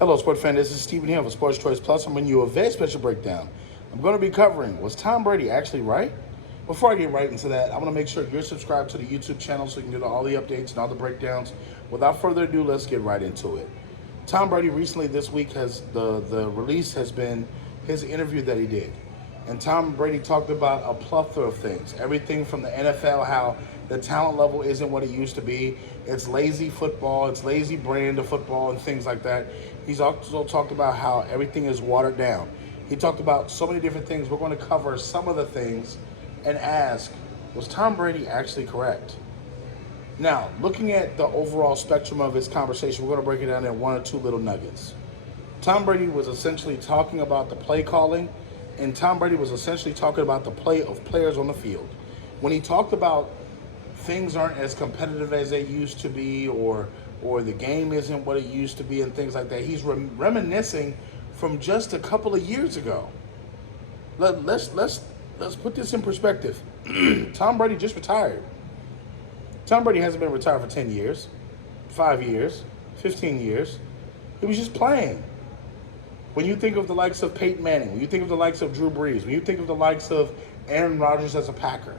Hello, sports fan. This is Stephen here for Sports Choice Plus. I'm bringing you a very special breakdown. I'm going to be covering, was Tom Brady actually right? Before I get right into that, I want to make sure you're subscribed to the YouTube channel so you can get all the updates and all the breakdowns. Without further ado, let's get right into it. Tom Brady recently this week has the release has been his interview that he did. And Tom Brady talked about a plethora of things. Everything from the NFL, how the talent level isn't what it used to be. It's lazy football, it's lazy brand of football and things like that. He's also talked about how everything is watered down. He talked about so many different things. We're going to cover some of the things and ask, was Tom Brady actually correct? Now, looking at the overall spectrum of his conversation, we're going to break it down in one or two little nuggets. Tom Brady was essentially talking about the play calling, and Tom Brady was essentially talking about the play of players on the field. When he talked about things aren't as competitive as they used to be, or the game isn't what it used to be, and things like that, he's reminiscing from just a couple of years ago. Let's put this in perspective. Tom Brady just retired. Tom Brady hasn't been retired for 10 years, 5 years, 15 years. He was just playing. When you think of the likes of Peyton Manning, when you think of the likes of Drew Brees, when you think of the likes of Aaron Rodgers as a Packer,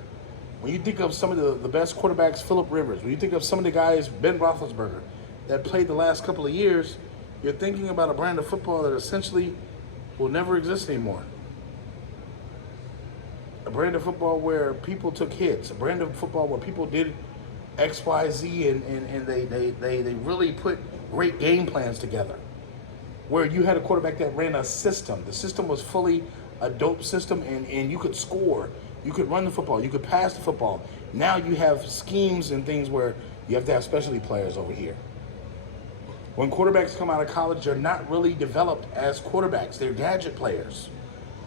when you think of some of the best quarterbacks, Phillip Rivers, when you think of some of the guys, Ben Roethlisberger, that played the last couple of years, you're thinking about a brand of football that essentially will never exist anymore. A brand of football where people took hits, a brand of football where people did X, Y, Z, and they really put great game plans together. Where you had a quarterback that ran a system. The system was fully a dope system, and you could score. You could run the football. You could pass the football. Now you have schemes and things where you have to have specialty players over here. When quarterbacks come out of college, they're not really developed as quarterbacks. They're gadget players.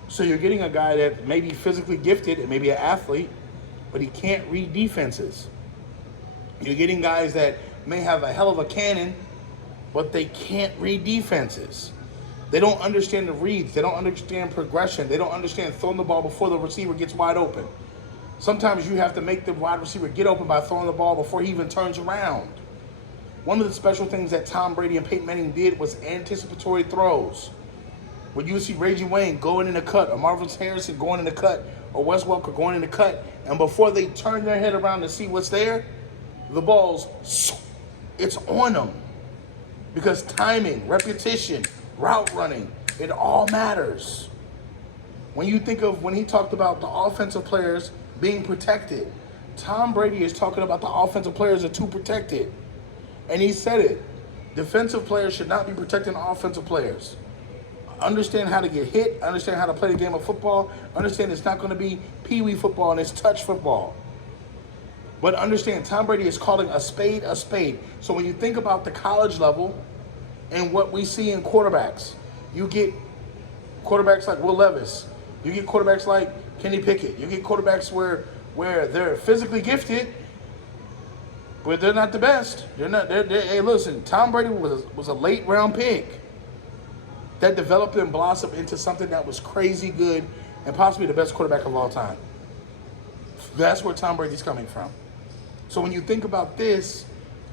So you're getting a guy that may be physically gifted and maybe an athlete, but he can't read defenses. You're getting guys that may have a hell of a cannon, but they can't read defenses. They don't understand the reads. They don't understand progression. They don't understand throwing the ball before the receiver gets wide open. Sometimes you have to make the wide receiver get open by throwing the ball before he even turns around. One of the special things that Tom Brady and Peyton Manning did was anticipatory throws. When you would see Reggie Wayne going in the cut, or Marvin Harrison going in the cut, or Wes Welker going in the cut, and before they turn their head around to see what's there, the ball's, it's on them. Because timing, repetition, route running, it all matters. When you think of when he talked about the offensive players being protected, Tom Brady is talking about the offensive players are too protected. And he said it. Defensive players should not be protecting offensive players. Understand how to get hit, understand how to play the game of football, understand it's not going to be pee-wee football and it's touch football. But understand, Tom Brady is calling a spade a spade. So when you think about the college level and what we see in quarterbacks, you get quarterbacks like Will Levis. You get quarterbacks like Kenny Pickett. You get quarterbacks where they're physically gifted, but they're not the best. Hey, listen, Tom Brady was a late round pick that developed and blossomed into something that was crazy good and possibly the best quarterback of all time. That's where Tom Brady's coming from. So when you think about this,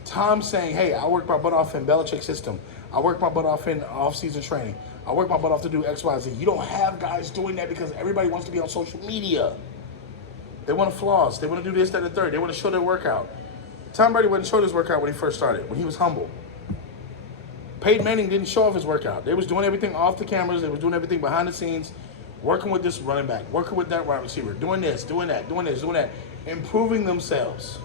Tom saying, hey, I worked my butt off in Belichick's system. I worked my butt off in off-season training. I worked my butt off to do X, Y, Z. You don't have guys doing that because everybody wants to be on social media. They want to floss. They want to do this, that, and the third. They want to show their workout. Tom Brady wouldn't show his workout when he first started, when he was humble. Peyton Manning didn't show off his workout. They was doing everything off the cameras. They was doing everything behind the scenes, working with this running back, working with that wide receiver, doing this, doing that, doing this, doing that, improving themselves.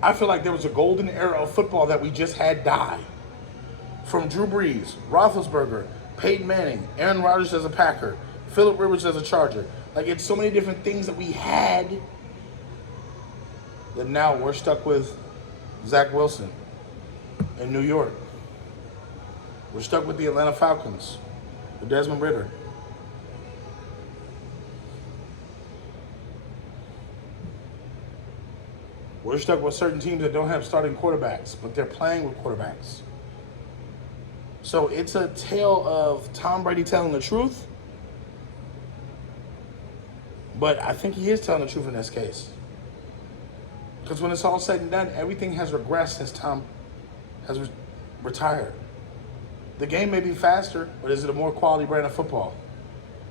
I feel like there was a golden era of football that we just had die. From Drew Brees, Roethlisberger, Peyton Manning, Aaron Rodgers as a Packer, Phillip Rivers as a Charger. Like, it's so many different things that we had that now we're stuck with Zach Wilson in New York. We're stuck with the Atlanta Falcons, with Desmond Ridder. We're stuck with certain teams that don't have starting quarterbacks, but they're playing with quarterbacks. So it's a tale of Tom Brady telling the truth, but I think he is telling the truth in this case. Because when it's all said and done, everything has regressed since Tom has retired. The game may be faster, but is it a more quality brand of football?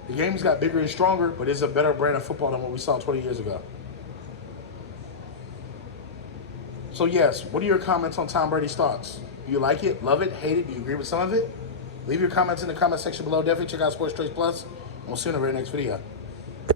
The game's got bigger and stronger, but is it a better brand of football than what we saw 20 years ago? So yes, what are your comments on Tom Brady's thoughts? Do you like it, love it, hate it? Do you agree with some of it? Leave your comments in the comment section below. Definitely check out Sports Trace Plus. And we'll see you in the very next video.